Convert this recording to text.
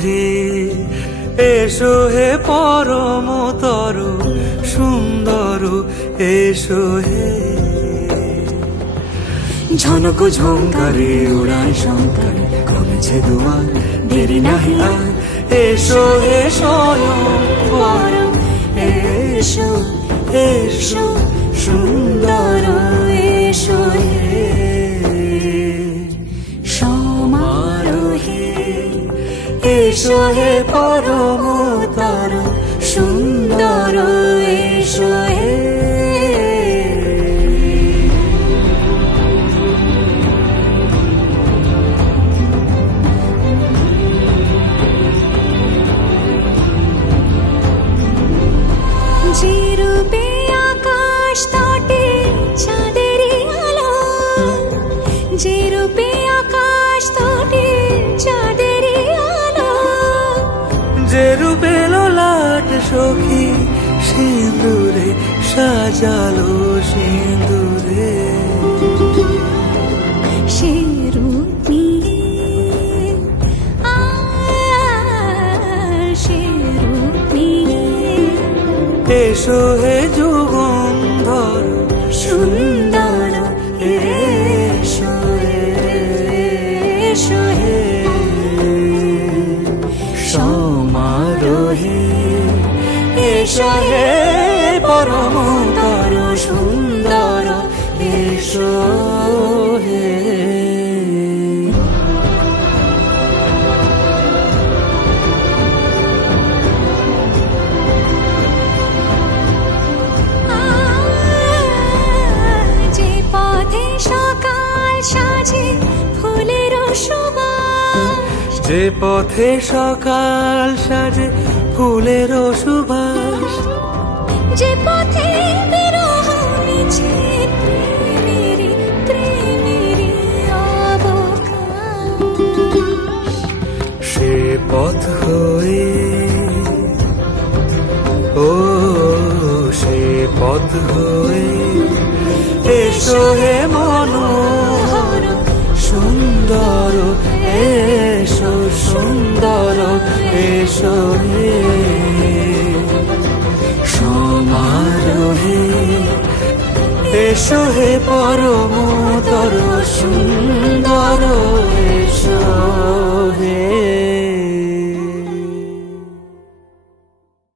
সমারোহে এসো হে পরমতর সুন্দর এসো হে। ঝনক ঝঙ্কারে উড়ায় শঙ্কারে খুলেছে দুয়ার, দেরি নাহি আর এসো হে স্বয়ং পরম এসো এসো সুন্দর এসো হে। সমারোহে এসো হে পরমতর সুন্দর এসো হে। যে রূপে আকাশ তটে চাঁদেরই আলো, যে রূপে আকাশ তটে চাঁদেরই আলো, যে রূপে ললাট সখী সিঁদুরে সাজালো সিঁদুরে, সে রূপ নিয়ে সে রূপ নিয়ে এসো হে যুগন্ধর সুন্দর এসো এসো হে। সমারোহে এসো হে পরমতর সুন্দর এসো হে। যে পথে সকাল সাজে ফুলের সুবাস, যে পথে বিরহ মিছে প্রেমের প্রেমের অবকাশ, সে পথ হয়ে ও সে পথ হয়ে এসো হে মনোহর সুন্দর এসো সুন্দর এসো হে। সমারোহে এসো হে পরমতর সুন্দর